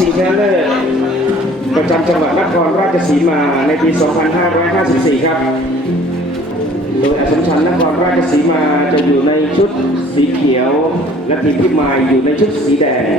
ชิงชนะเลิศประจำจังหวัดนครราชสีมาในปี 2554 ครับ โดยอัศมชัญนครราชสีมาจะอยู่ในชุดสีเขียว และทีมพิมายอยู่ในชุดสีแดง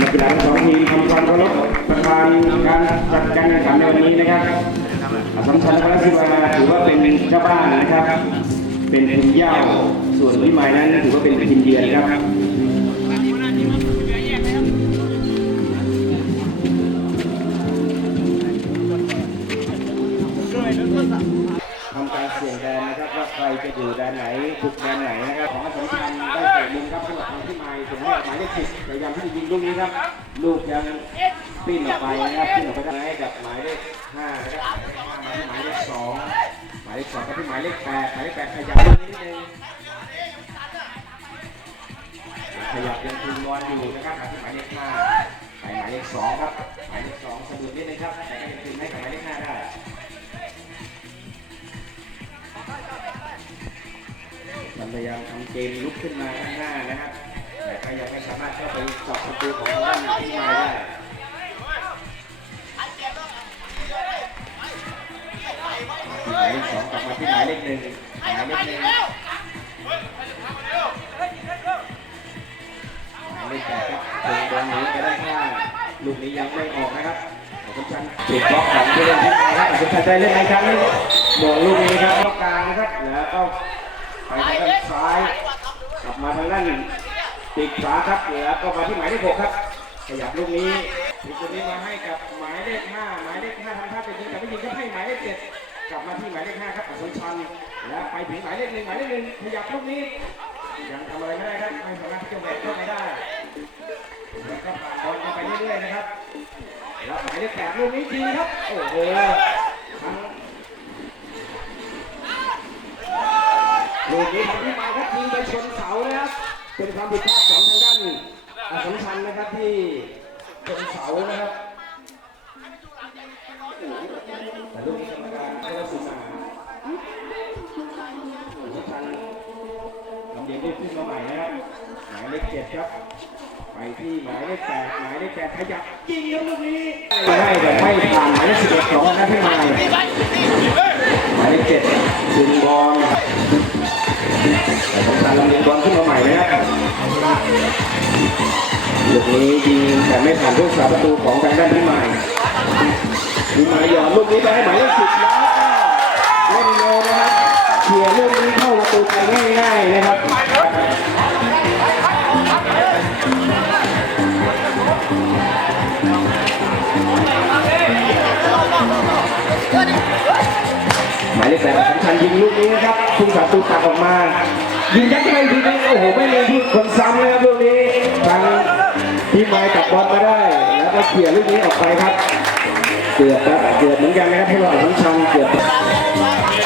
นักกีฬาสองทีมทำความเคารพประธานการจัดการแข่งขันในวันนี้นะครับอัสมชัญนครราชสีมาถือว่าเป็นเจ้าบ้านนะครับ เป็นทีมเย่าส่วนพิมายนั้นถือว่าเป็นทีมเยือนครับทำการเสี่ยงแดนนะครับว่าใครจะอยู่แดนไหนถูกแดนไหนนะครับของสำคัญได้เตะมุมครับสำหรับทางที่ไม้ถึงให้หมายเลขสิบพยายามที่จะยิงลูกนี้ครับ ลูกยังปิ้นออกไปนะครับปิ้นออกไปได้ให้กับหมายเลขห้านะครับหมายเลขสอง หมายเลขสองกับที่หมายเลขแปดหมายเลขแปดขยับนี้นิดนึงขยับยังคุมบอลอยู่นะครับที่หมายเลขห้าหมายเลขสองครับ หมายเลขสองสะดุดนิดนึงครับแต่ก็ยังคืนให้กับหมายเลขห้าได้พยายามทำเกมลุกขึ้นมาข้างหน้านะครับ แต่ก็ยังไม่สามารถเข้าไปจาะประตูของทางด้านที่มาได้ ที่หมายเลขหนึ่งหมายเลขหนึ่งหมายเลขแปดครับดึงบอลหนีไปด้านข้างลูกนี้ยังไม่ออกนะครับอัศชันติดบล็อกของผู้เล่นที่มาครับอัศชันได้เล่นในครั้งนี้บอลลูกนี้ครับเข้ากลางนะครับแล้วก็ไปทางด้านซ้ายกลับมาทางด้านปีกขวาครับแล้วก็มาที่หมายเลขหกครับขยับลูกนี้ลูกนี้มาให้กับหมายเลขห้าหมายเลขห้าทำท่าจะยิงแต่ไม่ยิงก็ให้หมายเลขเจ็ด กลับมาที่หมายเลขห้าครับอัศชันแล้วไปถึงหมายเลขหนึ่งหมายเลขหนึ่งขยับลูกนี้ยังทำอะไรไม่ได้ครับไม่สามารถที่จะแหวกเข้าไปได้แล้วก็ผ่านบอลเข้าไปเรื่อยๆนะครับแล้วหมายเลขแปดลูกนี้ดีครับโอ้โหทั้งลูกนี้ของพี่ปายครับยิงไปชนเสานะครับเป็นความผิดพลาดของทางด้าน ลำเลียงได้ขึ้นมาใหม่นะครับหมายเลขเจ็ดครับ ไปที่หมายเลขแปดหมายเลขแปดขยับยิงแล้วลูกนี้ไม่ให้แต่ไม่ผ่านหมายเลขสิบเอ็ดของนักพี่มายหมายเลขเจ็ดดึงบอลแต่ของการลำเลียงบอลขึ้นมาใหม่นะครับลูกนี้ยิงแต่ไม่ผ่านผู้สาประตูของทางด้านพี่ใหม่พี่ใหม่หยอดลูกนี้ไปให้หมายเลขสิบแล้วเล่นเร็วนะครับ เขี่ยลูกนี้เข้าประตูไปง่าย ๆ นะครับหมายเลขแปดสำคัญยิงลูกนี้นะครับผู้สาตูตัดออกมายิงยัดไปทีนี้โอ้โหไม่มีที่คนซ้ำเลยครับลูกนี้ทางพี่ไม้ตัดบอลมาได้ แล้วก็เขี่ยลูกนี้ออกไปครับเกือบครับเกือบเหมือนกันนะครับให้เราทั้งชันเกือบ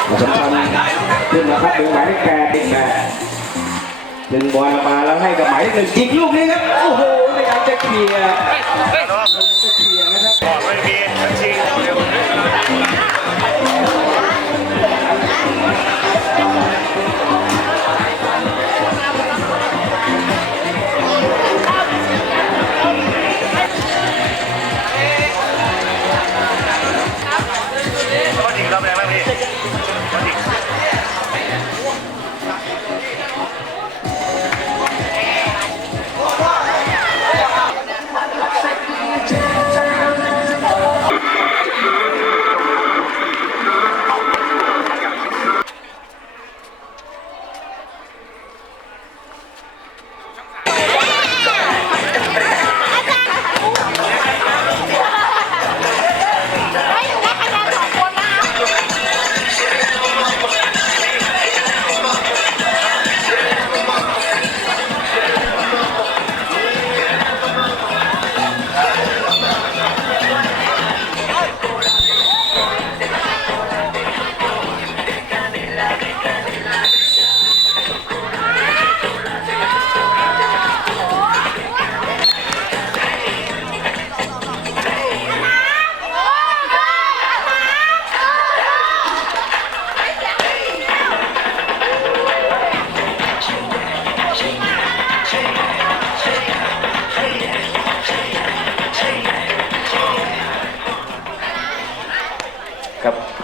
สำคัญขึ้นมาครับดูหมายเลขแปดดึงแปดดึงบอลมาแล้วให้กับหมายเลขหนึ่งยิงลูกนี้ครับ โอ้โหในการจะเคลียร์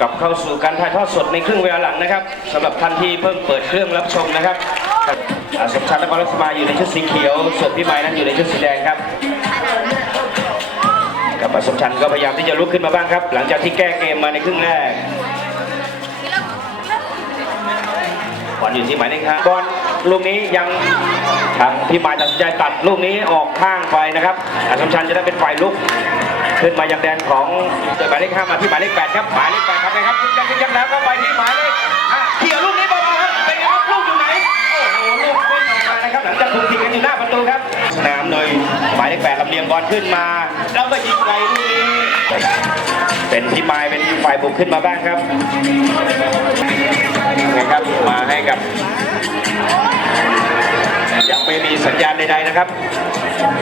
กลับเข้าสู่การถ่ายทอดสดในครึ่งเวลาหลังนะครับสำหรับท่านที่เพิ่งเปิดเครื่องรับชมนะครับสมชายและบอลรัสมาอยู่ในชุดสีเขียว ส่วนพี่ไม้นั้นอยู่ในชุดสีแดงครับกับสมชันก็พยายามที่จะลุกขึ้นมาบ้างครับ หลังจากที่แก้เกมมาในครึ่งแรกบอลอยู่ที่หมายเลขห้าบอลลูกนี้ยังทางพี่ไม้ตัดสินใจตัดลูกนี้ออกข้างไปนะครับสมชันจะได้เป็นฝ่ายลุก ขึ้นมายังแดนของหมายเลขห้ามาที่หมายเลขแปดครับหมายเลขแปดทำไงครับขึ้นยังขึ้นยังแล้วก็ไปที่หมายเลขห้าเขี่ยลูกนี้เบาๆครับเป็นไงครับลูกอยู่ไหนโอ้โหลูกขึ้นออกมานะครับหลังจากถูกทิ้งกันอยู่หน้าประตูครับสนามโดยหมายเลขแปดลำเลียงบอลขึ้นมาแล้วก็ยิงไกลลูกนี้เป็นพี่ไม้เป็นฝ่ายบุกขึ้นมาบ้างครับนะครับมาให้กับ ไม่มีสัญญาณใดๆนะครับ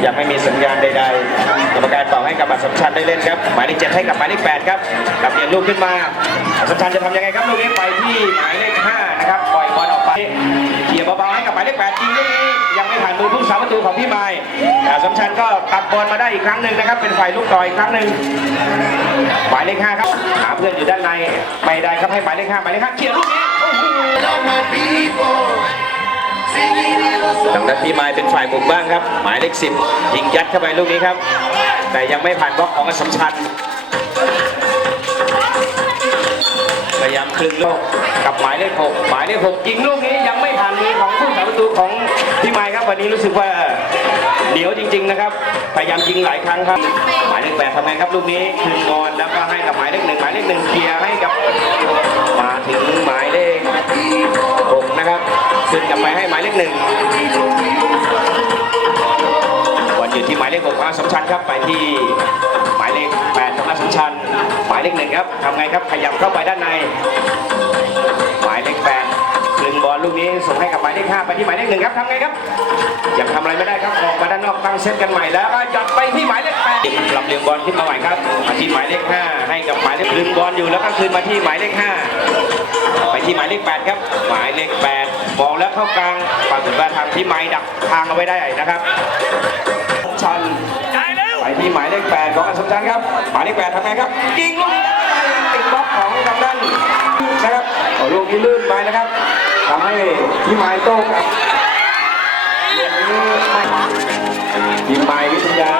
ยังไม่มีสัญญาณใดๆ กรรมการเป่าให้กับอัศมชันได้เล่นครับ หมายเลขเจ็ดให้กับหมายเลขแปดครับกลับเปลี่ยนลูกขึ้นมาอัศมชันจะทำยังไงครับลูกนี้ไปที่หมายเลขห้านะครับปล่อยบอลออกไปเขี่ยเบาๆให้กับหมายเลขแปดจริงลูกนี้ยังไม่ผ่านมือผู้สาประตูของพี่ไม้อัศมชันก็ตัดบอลมาได้อีกครั้งหนึ่งนะครับ เป็นฝ่ายลูกต่ออีกครั้งหนึ่งหมายเลขห้าครับหาเพื่อนอยู่ด้านในไม่ได้ครับให้หมายเลขห้าหมายเลขห้าเขี่ยลูกนี้โอ้โห ทางด้านพี่ไม้เป็นฝ่ายบุกบ้างครับ หมายเลขสิบยิงยัดเข้าไปลูกนี้ครับ แต่ยังไม่ผ่านบล็อกของอสมชันพยายามคลึงโลกกับหมายเลขหกหมายเลขหกยิงลูกนี้ยังไม่ผ่านมือของผู้สาประตูของพี่ไม้ครับวันนี้รู้สึกว่าเหนียวจริง ๆนะครับ พยายามยิงหลายครั้งครับ หมายเลขแปดทำไงครับลูกนี้คืนบอลแล้วก็ให้กับหมายเลขหนึ่งหมายเลขหนึ่งเคลียร์ให้กับมาถึงหมายเลขหกนะครับ ขึ้นกลับไปให้หมายเลขหนึ่งวันอยู่ที่หมายเลขหกของอาสมชันครับไปที่หมายเลขแปดของอาสมชันหมายเลขหนึ่งครับทำไงครับขยับเข้าไปด้านใน หมายเลขแปดคลึงบอลลูกนี้ส่งให้กับหมายเลขห้าไปที่หมายเลขหนึ่งครับทำไงครับยังทำอะไรไม่ได้ครับออกมาด้านนอกตั้งเซตกันใหม่แล้วก็หยัดไปที่หมายเลขแปดลำเลียงบอลขึ้นมาใหม่ครับมาที่หมายเลขห้าให้กับหมายเลขคลึงบอลอยู่แล้วก็คืนมาที่หมายเลขห้าไปที่หมายเลขแปดครับหมายเลขแปด มองแล้วเข้ากลางปรากฏว่าทางที่ไม้ดักทางเอาไว้ได้นะครับชันไปที่หมายเลขแปดของอัศชันครับ หมายเลขแปดทำไงครับยิงลูกนี้ติดบล็อกของทางด้านนะครับโอ้ลูกนี้ลื่นไปนะครับทำให้พี่ไม้โต้กลับลูกนี้ไม่พี่ไม้วิทยา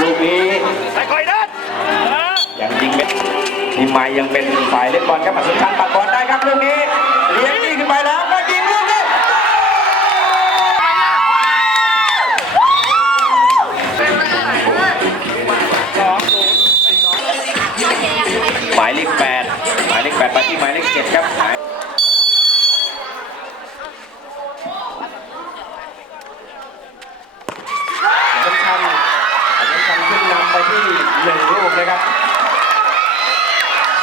ลูกนี้ไปคอยนัดยังยิงเป็นพี่ไม้ยังเป็นฝ่ายเล่นบอลครับอัศชันตัดบอลได้ครับลูกนี้ นะครับ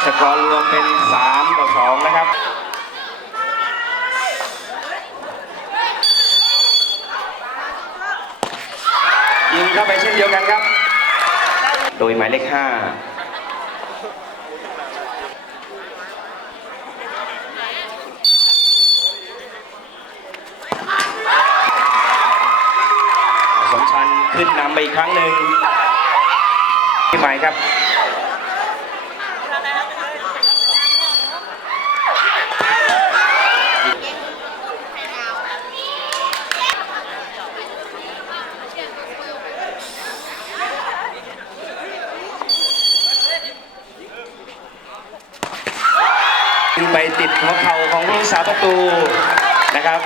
สกอร์รวมเป็นสามต่อสองนะครับยิงเข้าไปเช่นเดียวกันครับ โดยหมายเลขห้าสมชันขึ้นนำไปอีกครั้งหนึ่ง พี่ใหม่ครับไปติดหัวเข่าของผู้รักษาประตูนะครับ